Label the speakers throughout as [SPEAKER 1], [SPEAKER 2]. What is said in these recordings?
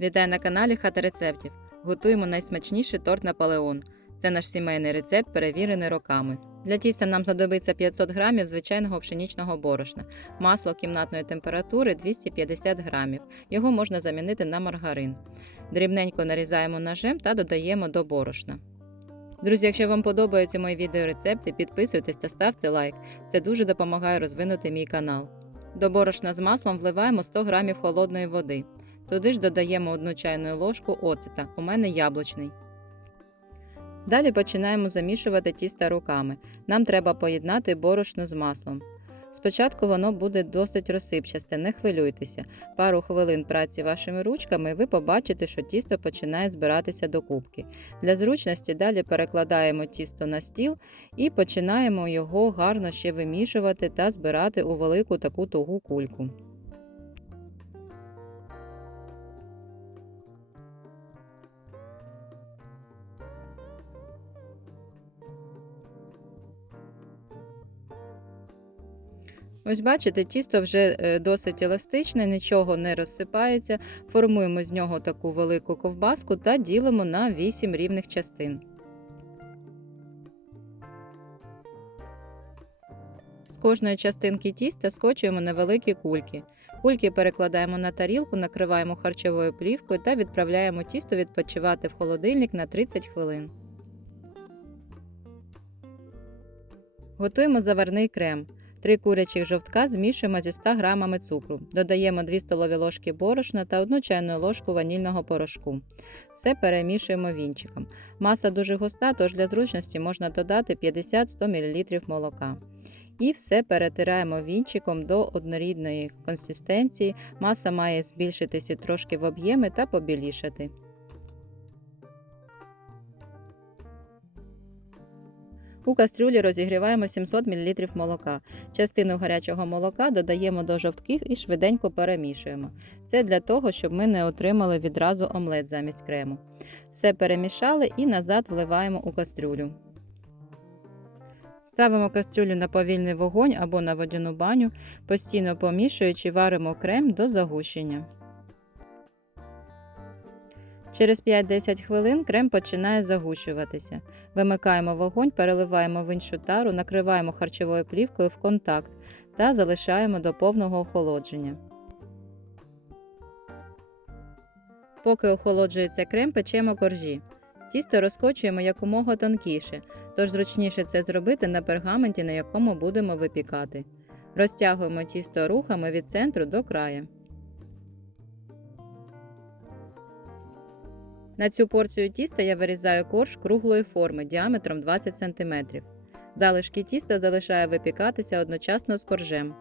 [SPEAKER 1] Вітаю на каналі Хата рецептів. Готуємо найсмачніший торт Наполеон. Це наш сімейний рецепт, перевірений роками. Для тіста нам знадобиться 500 грамів звичайного пшенічного борошна, масло кімнатної температури 250 грамів. Його можна замінити на маргарин. Дрібненько нарізаємо ножем та додаємо до борошна. Друзі, якщо вам подобаються мої відеорецепти, підписуйтесь та ставте лайк. Це дуже допомагає розвинути мій канал. До борошна з маслом вливаємо 100 грамів холодної води. Туди ж додаємо 1 чайну ложку оцета, у мене яблучний. Далі починаємо замішувати тісто руками. Нам треба поєднати борошно з маслом. Спочатку воно буде досить розсипчасте, не хвилюйтеся. Пару хвилин праці вашими ручками ви побачите, що тісто починає збиратися до кубки. Для зручності далі перекладаємо тісто на стіл і починаємо його гарно ще вимішувати та збирати у велику таку тугу кульку. Ось бачите, тісто вже е, досить еластичне, нічого не розсипається. Формуємо з нього таку велику ковбаску та ділимо на 8 рівних частин. З кожної частинки тіста скочуємо на великі кульки. Кульки перекладаємо на тарілку, накриваємо харчовою плівкою та відправляємо тісто відпочивати в холодильник на 30 хвилин. Готуємо заварний крем. Три курячих жовтка змішуємо зі 100 грамами цукру. Додаємо 2 столові ложки борошна та 1 чайну ложку ванільного порошку. Все перемішуємо вінчиком. Маса дуже густа, тож для зручності можна додати 50-100 мл молока. І все перетираємо вінчиком до однорідної консистенції. Маса має збільшитися трошки в об'єми та побілішати. У кастрюлі розігріваємо 700 мл молока. Частину гарячого молока додаємо до жовтків і швиденько перемішуємо. Це для того, щоб ми не отримали відразу омлет замість крему. Все перемішали і назад вливаємо у кастрюлю. Ставимо кастрюлю на повільний вогонь або на водяну баню, постійно помішуючи, варимо крем до загущення. Через 5-10 хвилин крем починає загущуватися. Вимикаємо вогонь, переливаємо в іншу тару, накриваємо харчовою плівкою в контакт та залишаємо до повного охолодження. Поки охолоджується крем, печемо коржі. Тісто розкочуємо якомога тонкіше, тож зручніше це зробити на пергаменті, на якому будемо випікати. Розтягуємо тісто рухами від центру до краю. На цю порцію тіста я вирізаю корж круглої форми діаметром 20 см. Залишки тіста залишаю випікатися одночасно з коржем.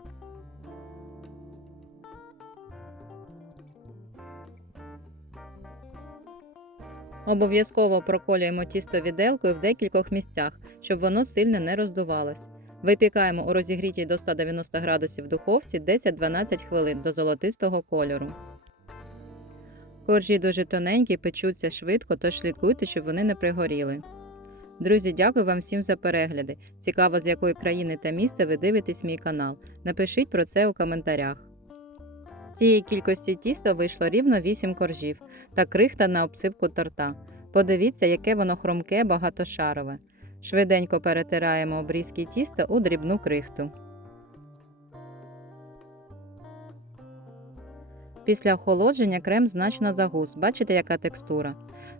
[SPEAKER 1] Обов'язково проколюємо тісто віделкою в декількох місцях, щоб воно сильно не роздувалось. Випікаємо у розігрітій до 190 градусів духовці 10-12 хвилин до золотистого кольору. Коржі дуже тоненькі, печуться швидко, тож слідкуйте, щоб вони не пригоріли. Друзі, дякую вам всім за перегляди. Цікаво, з якої країни та міста ви дивитесь мій канал. Напишіть про це у коментарях. З цієї кількості тіста вийшло рівно 8 коржів та крихта на обсипку торта. Подивіться, яке воно хромке, багатошарове. Швиденько перетираємо обрізки тіста у дрібну крихту. Після охолодження крем значно загус. Бачите, яка текстура?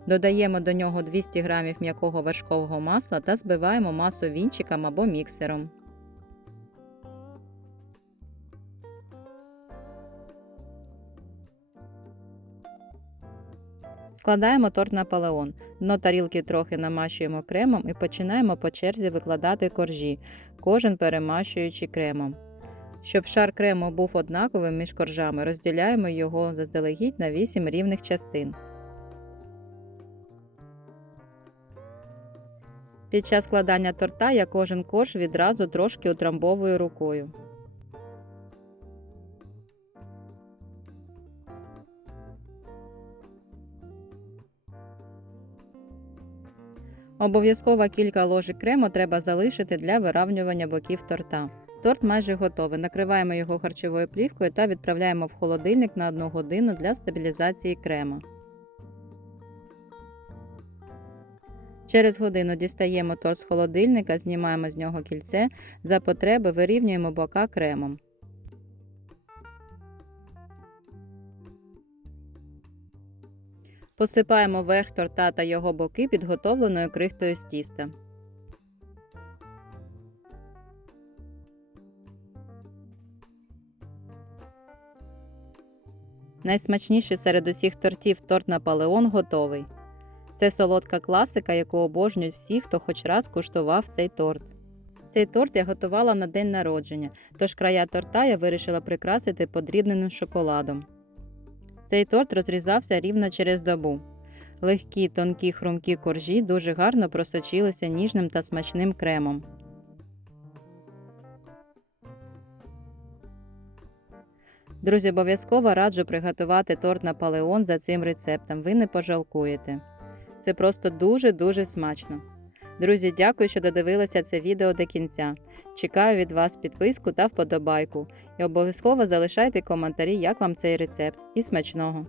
[SPEAKER 1] Додаємо до нього 200 г м'якого вершкового масла та збиваємо масу вінчиком або міксером. Складаємо торт Наполеон. Дно тарілки трохи намащуємо кремом і починаємо по черзі викладати коржі, кожен перемащуючи кремом. Щоб шар крему був однаковим між коржами, розділяємо його заздалегідь на 8 рівних частин. Під час складання торта я кожен корж відразу трошки утрамбовую рукою. Обов'язково кілька ложок крему треба залишити для виравнювання боків торта. Торт майже готовий. Накриваємо його харчовою плівкою та відправляємо в холодильник на 1 годину для стабілізації крема. Через годину дістаємо торт з холодильника, знімаємо з нього кільце, за потреби вирівнюємо бока кремом. Посипаємо верх торта та його боки підготовленою крихтою з тіста. Найсмачніший серед усіх тортів торт Наполеон готовий. Це солодка класика, яку обожнюють всі, хто хоч раз куштував цей торт. Цей торт я готувала на день народження, тож края торта я вирішила прикрасити подрібненим шоколадом. Цей торт розрізався рівно через добу. Легкі, тонкі, хрумкі коржі дуже гарно просочилися ніжним та смачним кремом. Друзі, обов'язково раджу приготувати торт Наполеон за цим рецептом. Ви не пожалкуєте. Це просто дуже-дуже смачно. Друзі, дякую, що додивилися це відео до кінця. Чекаю від вас підписку та вподобайку. І обов'язково залишайте коментарі, як вам цей рецепт. І смачного!